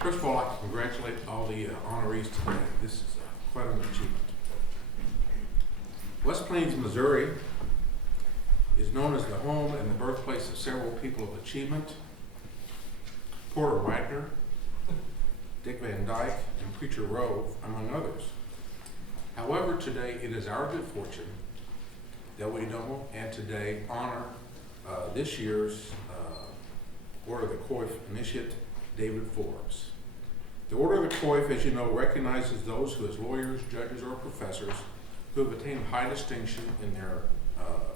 First of all, I'd like to congratulate all the honorees today. This is quite an achievement. West Plains, Missouri is known as the home and the birthplace of several people of achievement: Porter Wagner, Dick Van Dyke, and Preacher Rove, among others. However, today it is our good fortune that we know and today honor this year's Order of the Coif Initiate, David Forbes. The Order of the Coif, as you know, recognizes those who, as lawyers, judges, or professors, who have attained high distinction in their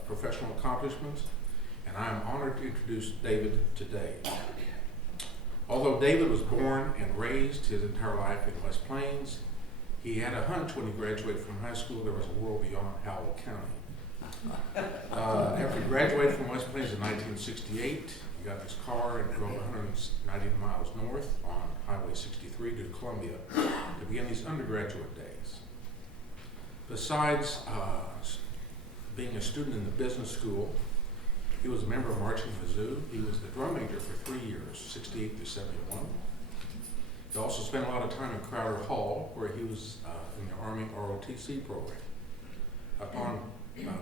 professional accomplishments, and I am honored to introduce David today. Although David was born and raised his entire life in West Plains, he had a hunch when he graduated from high school there was a world beyond Howell County. After he graduated from West Plains in 1968, he got in his car and drove 190 miles north on Highway 63 to Columbia to begin his undergraduate days. Besides being a student in the business school, he was a member of Marching Mizzou. He was the drum major for 3 years, 68 through 71. He also spent a lot of time in Crowder Hall, where he was in the Army ROTC program. Upon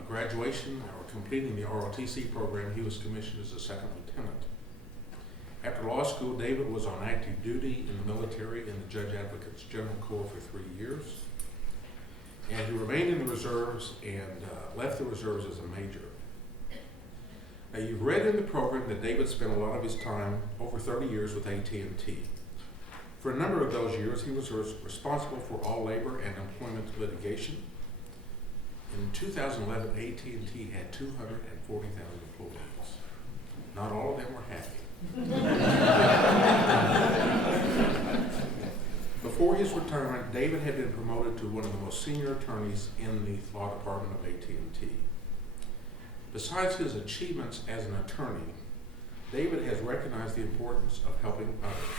graduation or completing the ROTC program, he was commissioned as a second lieutenant. After law school, David was on active duty in the military in the Judge Advocates General Corps for 3 years. And he remained in the reserves and left the reserves as a major. Now, you've read in the program that David spent a lot of his time, over 30 years, with AT&T. For a number of those years, he was responsible for all labor and employment litigation. In 2011, AT&T had 240,000 employees. Not all of them were happy. Before his retirement, David had been promoted to one of the most senior attorneys in the law department of AT&T. Besides his achievements as an attorney, David has recognized the importance of helping others.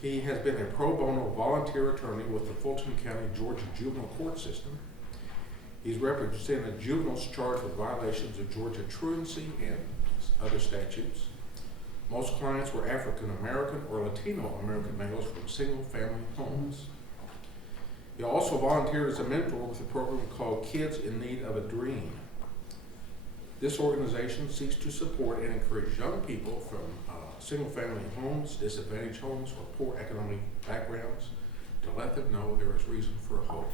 He has been a pro bono volunteer attorney with the Fulton County, Georgia Juvenile Court System. He's represented juveniles charged with violations of Georgia truancy and other statutes. Most clients were African American or Latino American males from single family homes. He also volunteered as a mentor with a program called Kids in Need of a Dream. This organization seeks to support and encourage young people from single family homes, disadvantaged homes, or poor economic backgrounds to let them know there is reason for hope.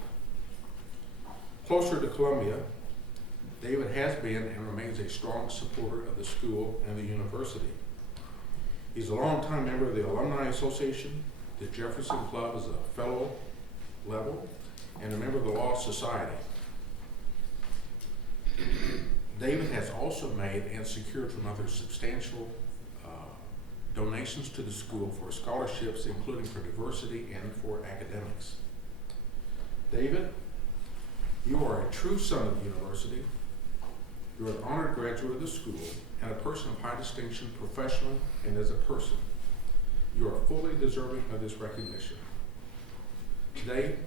Closer to Columbia, David has been and remains a strong supporter of the school and the university. He's a longtime member of the Alumni Association, the Jefferson Club as a fellow level, and a member of the Law Society. David has also made and secured from others substantial donations to the school for scholarships, including for diversity and for academics. David, you are a true son of the university. You're an honored graduate of the school and a person of high distinction professionally and as a person. You are fully deserving of this recognition. Today,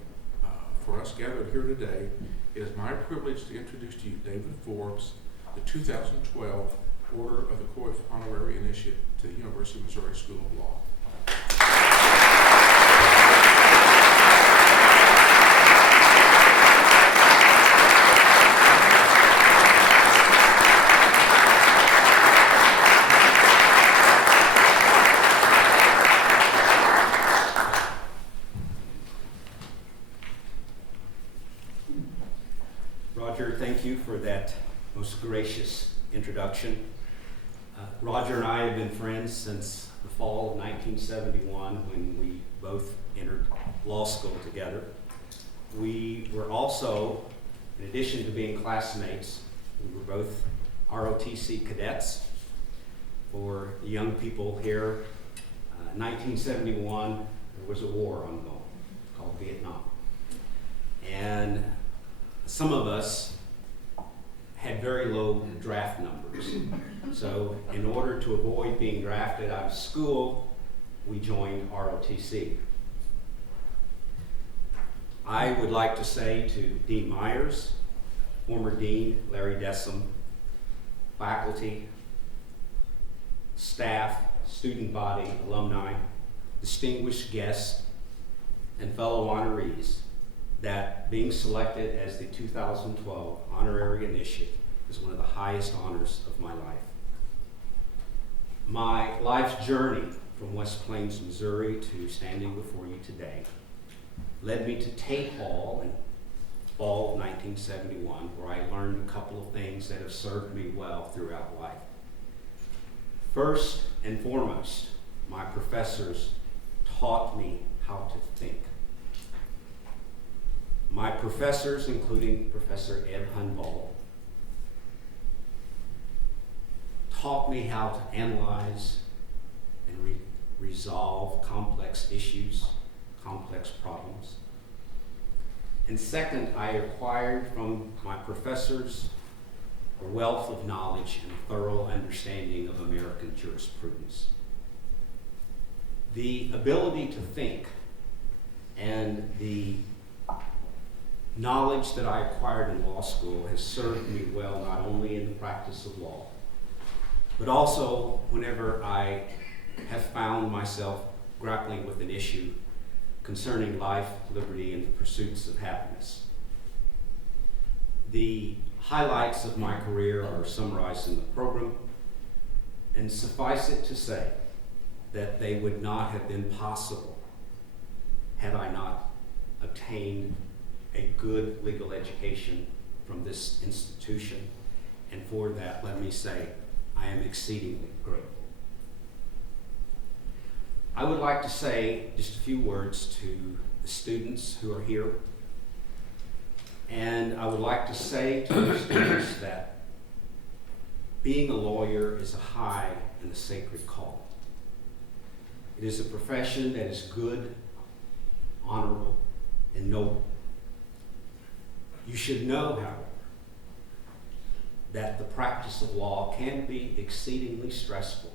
for us gathered here today, it is my privilege to introduce to you David Forbes, the 2012 Order of the Coif Honorary Initiate to the University of Missouri School of Law. Roger, thank you for that most gracious introduction. Roger and I have been friends since the fall of 1971 when we both entered law school together. We were also, in addition to being classmates, we were both ROTC cadets. For the young people here, in 1971, there was a war ongoing called Vietnam. And some of us had very low draft numbers. So in order to avoid being drafted out of school, we joined ROTC. I would like to say to Dean Myers, former Dean Larry Dessum, faculty, staff, student body, alumni, distinguished guests, and fellow honorees, that being selected as the 2012 Honorary Initiate is one of the highest honors of my life. My life's journey from West Plains, Missouri to standing before you today led me to Tate Hall in fall of 1971, where I learned a couple of things that have served me well throughout life. First and foremost, my professors taught me how to think. My professors, including Professor Ed Hunball, taught me how to analyze and resolve complex issues, complex problems. And second, I acquired from my professors a wealth of knowledge and a thorough understanding of American jurisprudence. The ability to think and the knowledge that I acquired in law school has served me well, not only in the practice of law, but also whenever I have found myself grappling with an issue concerning life, liberty, and the pursuits of happiness. The highlights of my career are summarized in the program, and suffice it to say that they would not have been possible had I not obtained a good legal education from this institution, and for that, let me say, I am exceedingly grateful. I would like to say just a few words to the students who are here, and I would like to say to the students that being a lawyer is a high and a sacred call. It is a profession that is good, honorable, and noble. You should know, however, that the practice of law can be exceedingly stressful,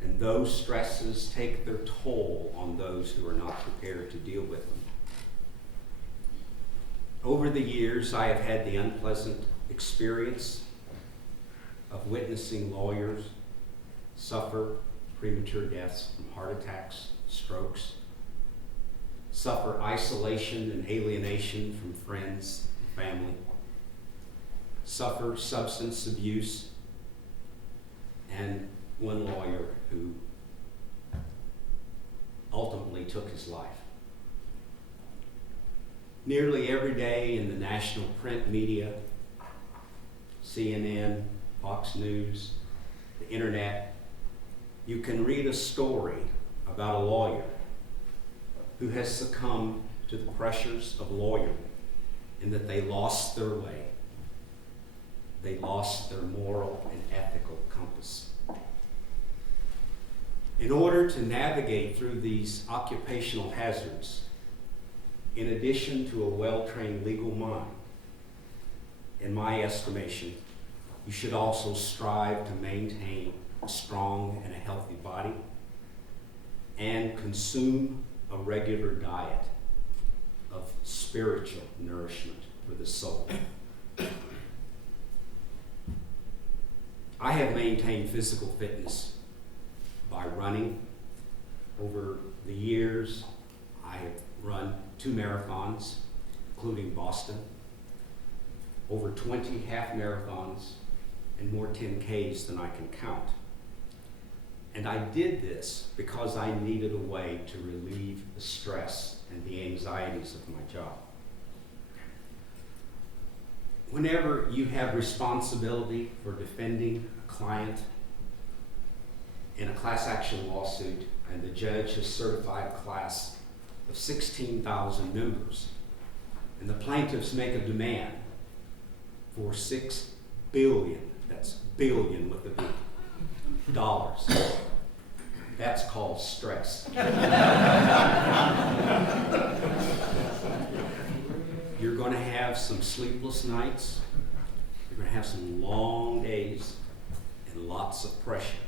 and those stresses take their toll on those who are not prepared to deal with them. Over the years, I have had the unpleasant experience of witnessing lawyers suffer premature deaths from heart attacks, strokes, suffer isolation and alienation from friends and family, suffer substance abuse, and one lawyer who ultimately took his life. Nearly every day in the national print media, CNN, Fox News, the internet, you can read a story about a lawyer who has succumbed to the pressures of lawyering in that they lost their way. They lost their moral and ethical compass. In order to navigate through these occupational hazards, in addition to a well-trained legal mind, in my estimation, you should also strive to maintain a strong and a healthy body and consume a regular diet of spiritual nourishment for the soul. I have maintained physical fitness by running. Over the years, I have run 2 marathons, including Boston, over 20 half marathons, and more 10Ks than I can count. And I did this because I needed a way to relieve the stress and the anxieties of my job. Whenever you have responsibility for defending a client in a class action lawsuit, and the judge has certified a class of 16,000 members, and the plaintiffs make a demand for $6 billion, that's billion with a B, dollars. That's called stress. You're going to have some sleepless nights, you're going to have some long days, and lots of pressure.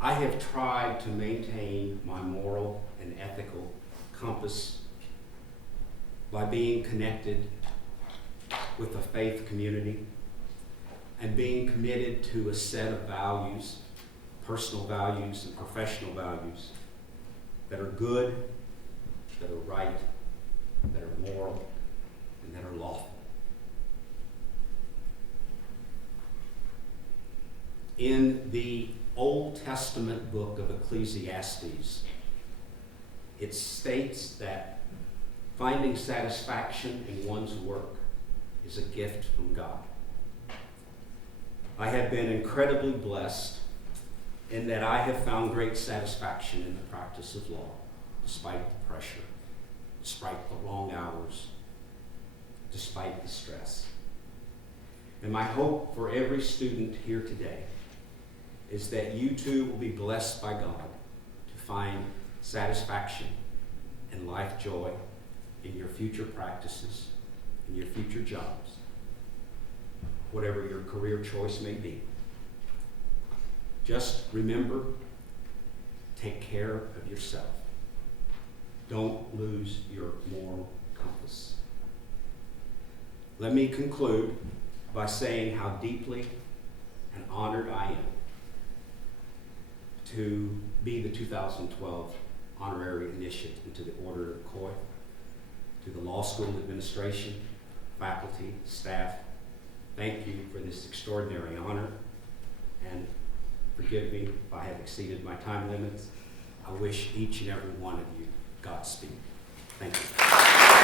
I have tried to maintain my moral and ethical compass by being connected with a faith community and being committed to a set of values, personal values and professional values that are good, that are right, that are moral, and that are lawful. In the Old Testament book of Ecclesiastes, it states that finding satisfaction in one's work is a gift from God. I have been incredibly blessed in that I have found great satisfaction in the practice of law, despite the pressure, despite the long hours, despite the stress. And my hope for every student here today is that you too will be blessed by God to find satisfaction and life joy in your future practices, in your future jobs, whatever your career choice may be. Just remember, take care of yourself. Don't lose your moral compass. Let me conclude by saying how deeply and honored I am to be the 2012 Honorary Initiate into the Order of Coif, to the Law School Administration, faculty, staff. Thank you for this extraordinary honor, and forgive me if I have exceeded my time limits. I wish each and every one of you Godspeed. Thank you.